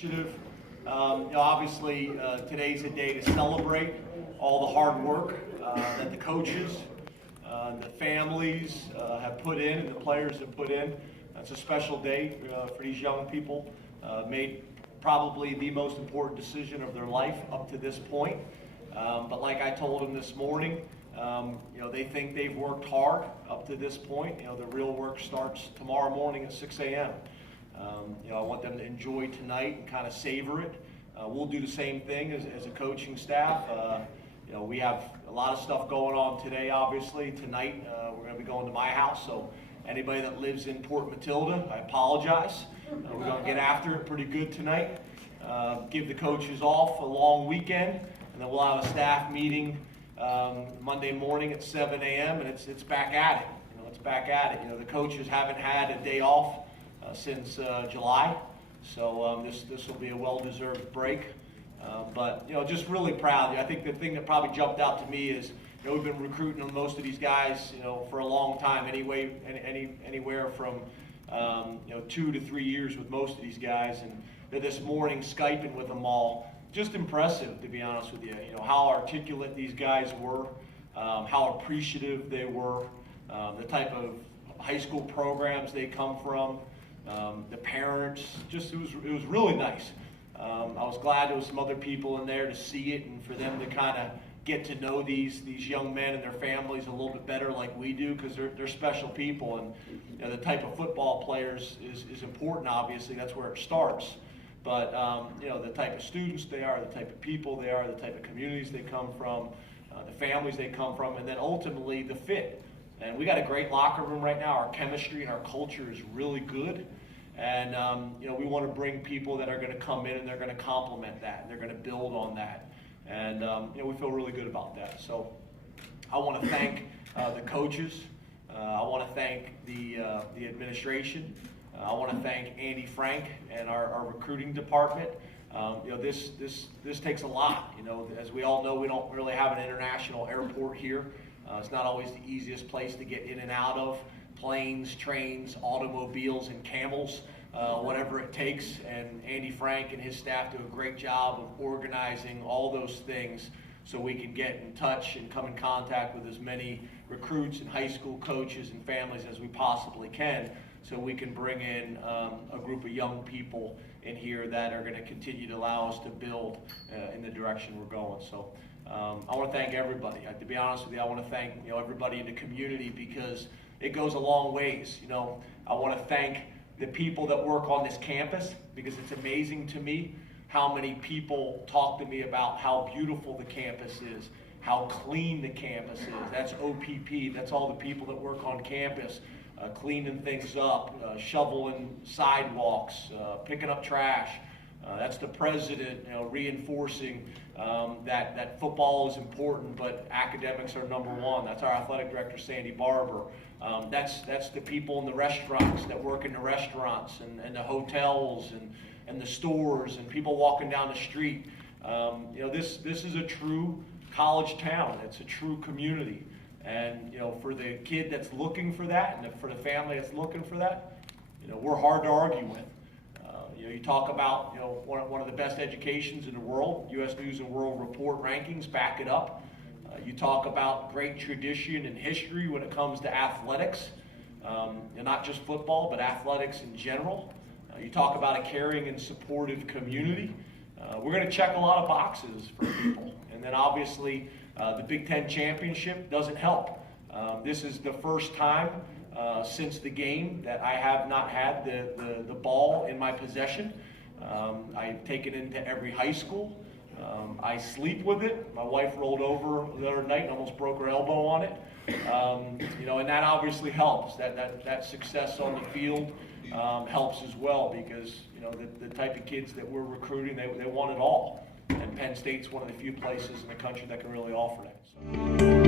Initiative. Obviously, today's a day to celebrate all the hard work that the coaches, the families have put in, and the players have put in. It's a special day for these young people. Made probably the most important decision of their life up to this point. But like I told them this morning, they think they've worked hard up to this point. The real work starts tomorrow morning at 6 a.m. I want them to enjoy tonight and kind of savor it. We'll do the same thing as a coaching staff. We have a lot of stuff going on today, obviously. Tonight, we're going to be going to my house, so anybody that lives in Port Matilda, I apologize. We're going to get after it pretty good tonight. Give the coaches off a long weekend, and then we'll have a staff meeting Monday morning at 7 a.m., and it's back at it. It's back at it. The coaches haven't had a day off since July, so this will be a well-deserved break. But just really proud. I think the thing that probably jumped out to me is we've been recruiting on most of these guys for a long time, anywhere from 2 to 3 years with most of these guys, and this morning Skyping with them all. Just impressive, to be honest with you. How articulate these guys were, how appreciative they were, the type of high school programs they come from. The parents, it was really nice. I was glad there was some other people in there to see it and for them to kind of get to know these young men and their families a little bit better like we do, because they're special people, and the type of football players is important. Obviously, that's where it starts. But the type of students they are, the type of people they are, the type of communities they come from, the families they come from, and then ultimately the fit. And we got a great locker room right now. Our chemistry and our culture is really good. And we want to bring people that are going to come in and they're going to complement that. And they're going to build on that. And we feel really good about that. So I want to thank the coaches. I want to thank the administration. I want to thank Andy Frank and our recruiting department. This takes a lot. As we all know, we don't really have an international airport here. It's not always the easiest place to get in and out of. Planes, trains, automobiles, and camels, whatever it takes. And Andy Frank and his staff do a great job of organizing all those things so we can get in touch and come in contact with as many recruits and high school coaches and families as we possibly can, so we can bring in a group of young people in here that are going to continue to allow us to build in the direction we're going. So I want to thank everybody. To be honest with you, I want to thank everybody in the community, because it goes a long ways. I want to thank the people that work on this campus, because it's amazing to me how many people talk to me about how beautiful the campus is, how clean the campus is. That's OPP. That's all the people that work on campus, cleaning things up, shoveling sidewalks, picking up trash. That's the president, reinforcing that football is important, but academics are number one. That's our athletic director, Sandy Barber. That's the people in the restaurants that work in the restaurants and the hotels and the stores and people walking down the street. This is a true college town. It's a true community. And for the kid that's looking for that, and for the family that's looking for that, we're hard to argue with. You talk about one of the best educations in the world. U.S. News and World Report rankings back it up. You talk about great tradition and history when it comes to athletics, and not just football, but athletics in general. You talk about a caring and supportive community. We're going to check a lot of boxes for people. And then obviously the Big Ten Championship doesn't help. This is the first time since the game that I have not had the ball in my possession. I've taken it into every high school. I sleep with it. My wife rolled over the other night and almost broke her elbow on it. And that obviously helps. That success on the field helps as well, because the type of kids that we're recruiting, they want it all. And Penn State's one of the few places in the country that can really offer that. So.